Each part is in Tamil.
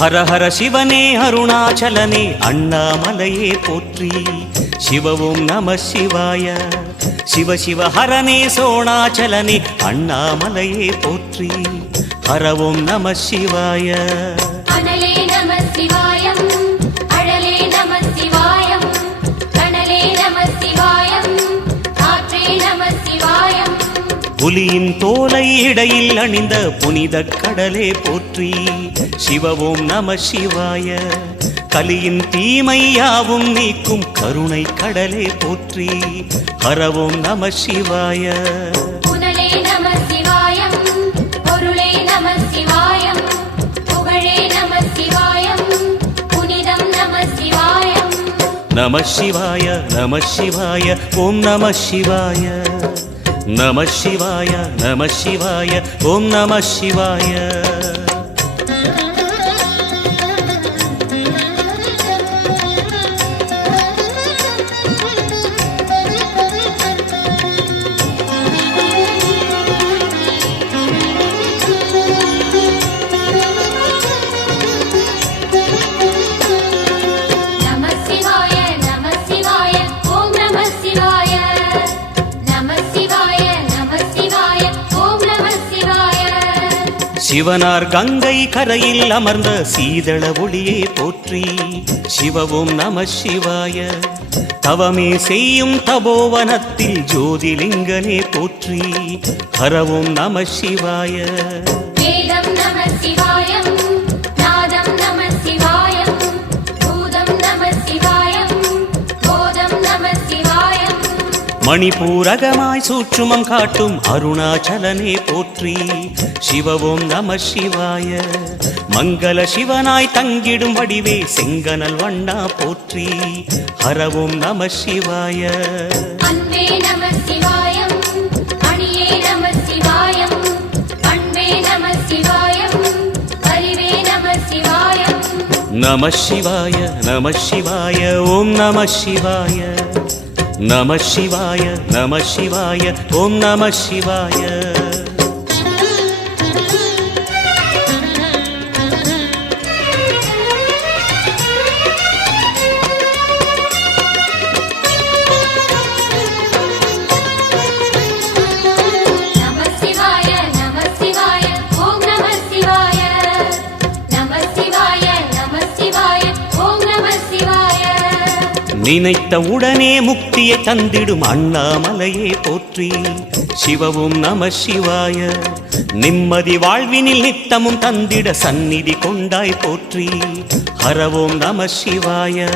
ஹர ஹர சிவனே அருணாச்சலனே அண்ணாமலையே போற்றி. சிவ ஓம் நம சிவாய. சிவ சிவ ஹரனே சோணாச்சலனே அண்ணாமலையே போற்றி. ஹர ஓம் நம சிவாய. அனலே நம சிவாயம், அழலே நம சிவாயம், கனலே நம சிவாயம், காற்றே நம சிவாயம். புலியின் தோலை இடையில் அணிந்த புனித கடலே போற்றி. சிவ ஓம் நம சிவாய. கலியின் தீமையாவும் நீக்கும் கருணை கடலே போற்றி. ஹர ஓம் நம சிவாய. புனலே நம சிவாயம், பொருளே நம சிவாயம், புகழே நம சிவாயம், புனிதம் நம சிவாயம். நம சிவாய நம சிவாய ஓம் நம சிவாய. நம சிவாய நம சிவாய ஓம் நம சிவாய. சிவனார் கங்கை கரையில் அமர்ந்த சீதள ஒளியே போற்றி. சிவ ஓம் நம சிவாய. தவமே செய்யும் தபோவனத்தில் ஜோதிலிங்கனே போற்றி. ஹர ஓம் நம சிவாய. வேதம் நம சிவாயம், நாதம் நம சிவாயம், பூதம் நம சிவாயம், போதம் நம சிவாயம். மணிபூரகமாய் சூற்றுமம் காட்டும் அருணாச்சலனே போற்றி. சிவ ஓம் நம சிவாய. மங்கள சிவனாய் தங்கிடும் வடிவே செங்கனல் வண்ணா போற்றி. ஹர ஓம் நம சிவாய. அன்பே நம சிவாயம், அணியே நம சிவாயம், அன்பே நம சிவாயம், அறிவே நம சிவாயம். நம சிவாய நம சிவாய ஓம் நம சிவாய. நம சிவாய நம சிவாய ஓம் நம சிவாய. நினைத்த உடனே முக்தியை தந்திடும் அண்ணாமலையே போற்றி. சிவ ஓம் நம சிவாய. நிம்மதி வாழ்வினில் நித்தமும் தந்திட சந்நிதி கொண்டாய் போற்றி. ஹர ஓம் நம சிவாய.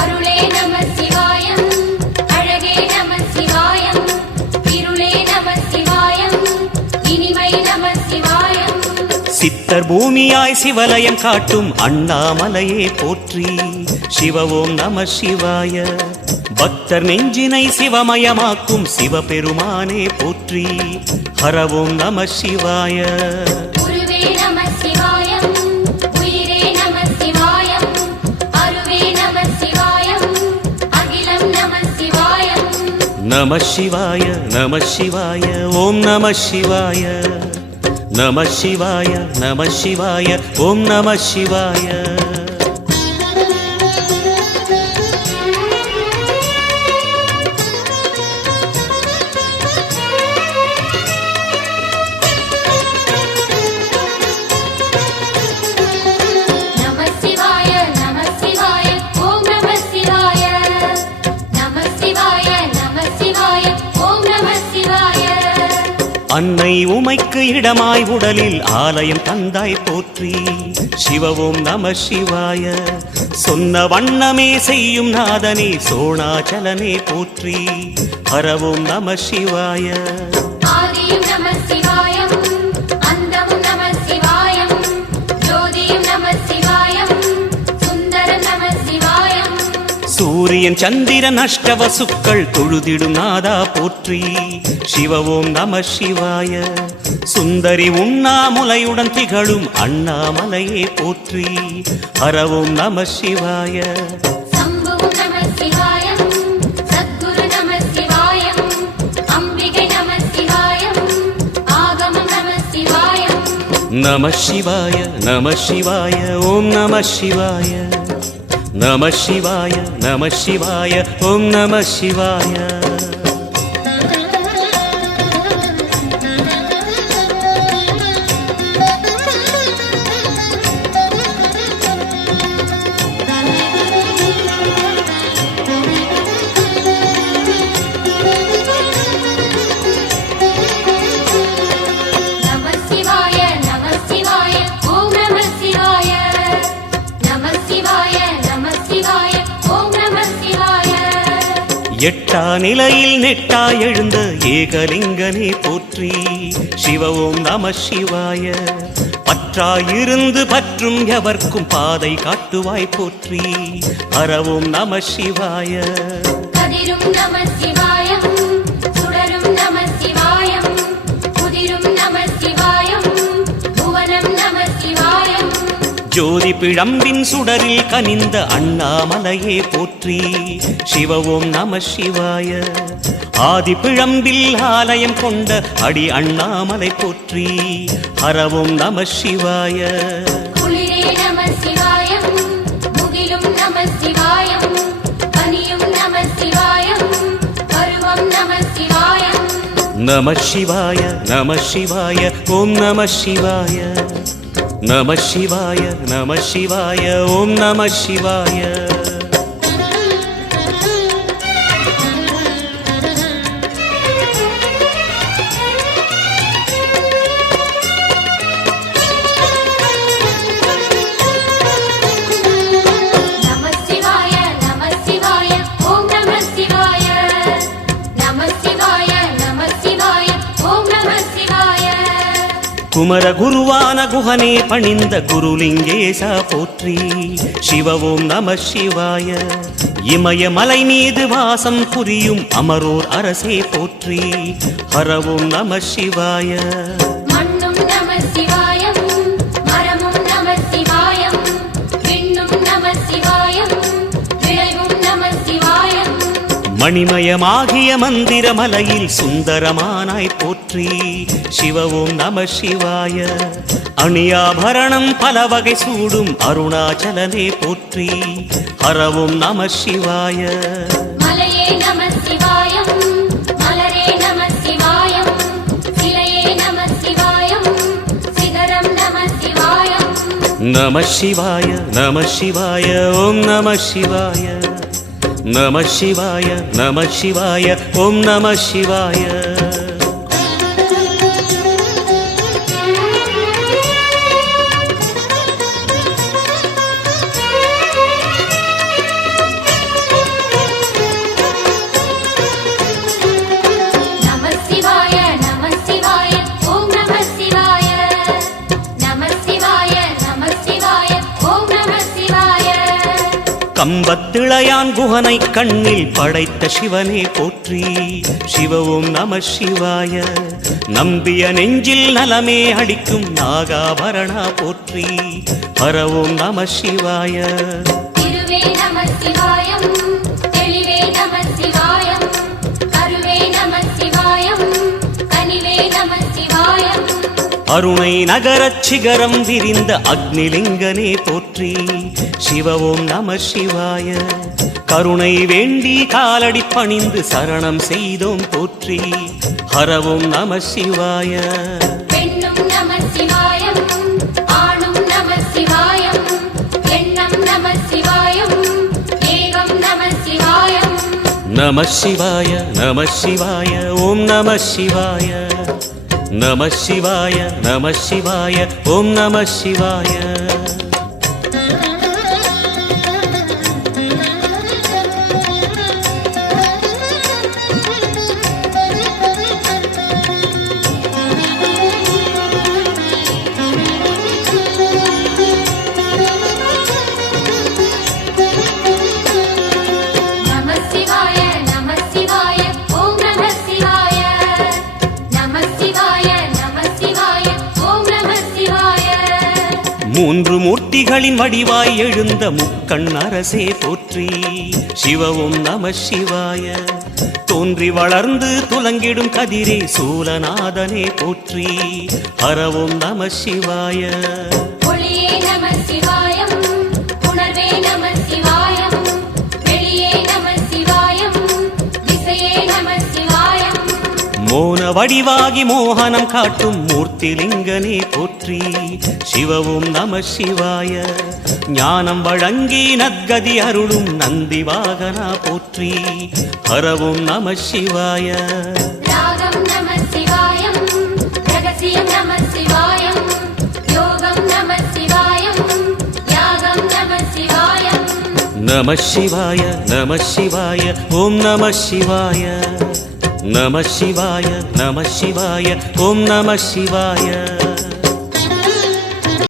அருளே நம சிவாயம், அழகே நம சிவாயம், இருளே நம சிவாயம், இனிமை நம சிவாயம். சித்தர் பூமியாய் சிவலயம் காட்டும் அண்ணாமலையே போற்றி. சிவ ஓம் நம சிவாய. பக்தர் நெஞ்சினை சிவமயமாக்கும் சிவபெருமானே போற்றி. ஹர ஓம் நம சிவாய. குருவே நம சிவாயம், உயிரே நம சிவாயம், அருவே நம சிவாயம், அகிலம் நம சிவாயம். நம சிவாய நம சிவாய ஓம் நம சிவாய. நம சிவாய நம சிவாய ஓம் நம சிவாய. அன்னை உமைக்கு இடமாய் உடலில் ஆலயம் தந்தாய் போற்றி. சிவ ஓம் நம சிவாய. சொன்ன வண்ணமே செய்யும் நாதனே சோணாச்சலனே போற்றி. ஹர ஓம் நம சிவாய. ஆதியும் நம சிவாயம், அந்தமும் நம சிவாயம், ஜோதியும் நம சிவாயம், சுந்தரம் நம சிவாயம். சூரியன் சந்திரன் அஷ்டவசுக்கள் தொழுதிடும் நாதா போற்றி. சிவ ஓம் நம சிவாய. சுந்தரி உண்ணாமுலையுடன் திகழும் அண்ணாமலையே போற்றி. ஹர ஓம் நம சிவாய. சம்புவும் நம சிவாயம், சத்குரு நம சிவாயம், அம்பிகை நம சிவாயம், ஆகமம் நம சிவாயம். நம சிவாய நம சிவாய ஓம் நம சிவாய நம சிவாய நம சிவாய ஓம் நம சிவாய நம சிவாய நம சிவாய ஓம் நம சிவாய நம சிவாய நம சிவாய ஓம் நம சிவாய எட்டா நிலையில் நெட்டா எழுந்த ஏகலிங்கனே போற்றி சிவ ஓம் நம சிவாய பற்றாயிருந்து பற்றும் எவர்க்கும் பாதை காட்டுவாய் போற்றி ஹர ஓம் நம சிவாய கதிரும் நம சிவாயம் சுடரும் நம சிவாயம் குதிரும் நம சிவாயம் புவனம் நம சிவாயம் ஜோதி பிழம்பின் சுடரில் கனிந்த அண்ணாமலையே போற்றி சிவ ஓம் நம சிவாய ஆதி பிழம்பில் ஆலயம் கொண்ட அடி அண்ணாமலை போற்றி ஹர ஓம் நம சிவாய குளிரே நம சிவாயம் முகிலும் நம சிவாயம் பனியும் நம சிவாயம் பருவம் நம சிவாயம் நம சிவாய நம சிவாய ஓம் நம சிவாய நம சிவாய நம சிவாய ஓம் நம சிவாய நம சிவாய நம சிவாய ஓம் நம சிவாய நம சிவாய நம சிவாய ஓம் நம சிவாய குமர குருவான குஹனே பணிந்த குருலிங்கேசா போற்றி சிவ ஓம் நம சிவாய இமயமலை மீது வாசம் புரியும் அமரோர் அரசே போற்றி ஹர ஓம் நம சிவாய மண்ணும் நம சிவாயம் மரமும் நம சிவாயம் விண்ணும் நம சிவாயம் விளைவும் நம சிவாயம் மணிமயமாகிய மந்திர மலையில் சுந்தரமானாய் போற்றி சிவ ஓம் நம சிவாய அணியாபரணம் பல வகை சூடும் அருணாச்சலனே போற்றி ஹர ஓம் நம சிவாய மலையே நம சிவாயம் மலரே நம சிவாயம் சிலையே நம சிவாயம் சிகரம் நம சிவாயம் நம சிவாய நம சிவாய ஓம் நம சிவாய நம சிவாய நம சிவாய ஓம் நம சிவாய நம சிவாய நம சிவாய ஓம் நம சிவாய நம சிவாய நம சிவாய ஓம் நம சிவாய கம்பத்திளையான் குஹனை கண்ணில் படைத்த சிவனே போற்றி சிவ ஓம் நம சிவாய நம்பிய நெஞ்சில் நலமே அடிக்கும் நாகாபரணா போற்றி ஹர ஓம் நம சிவாய திருவே நம சிவாயம் தெளிவே நம சிவாயம் கருவே நம சிவாயம் கனிவே நம சிவாயம் அருணை நகரச் சிகரம் விரிந்த அக்னிலிங்கனே போற்றி சிவ ஓம் நம சிவாய கருணை வேண்டி காலடி பணிந்து சரணம் செய்தோம் போற்றி ஹர ஓம் நம சிவாய பெண்ணும் நம சிவாயம் ஆணும் நம சிவாயம் எண்ணம் நம சிவாயம் ஏகம் நம சிவாயம் நம சிவாய நம சிவாய ஓம் நம சிவாய நம சிவாய நம சிவாய ஓம் நம சிவாய நம சிவாய நம சிவாய ஓம் நம சிவாய நம சிவாய நம சிவாய ஓம் நம சிவாய மூன்று மூர்த்தி மும்மொழிகளின் வடிவாய் எழுந்த முக்கண் அரசே போற்றி சிவவும் நம சிவாய தோன்றி வளர்ந்து துலங்கிடும் கதிரே சூலநாதனே போற்றி ஹரவும் நம சிவாய ஒளியே நம சிவாயம் உணர்வே நம சிவாயம் வெளியே நம சிவாயம் திசையே நம சிவாயம் மோன வடிவாகி மோகனம் காட்டும் மூர்த்திலிங்கனே போற்றி சிவவும் நம சிவாய ஞானம் வழங்கி நற்கதி அருளும் நந்தி வாகனா போற்றி ஹரவும் நம சிவாய ராகம் நம சிவாயம் ரகசியம் நம சிவாயம் யோகம் நம சிவாயம் யாகம் நம சிவாயம் நம சிவாய நம சிவாய ஓம் நம சிவாய நம சிவாய நம சிவாய ஓம் நம சிவாய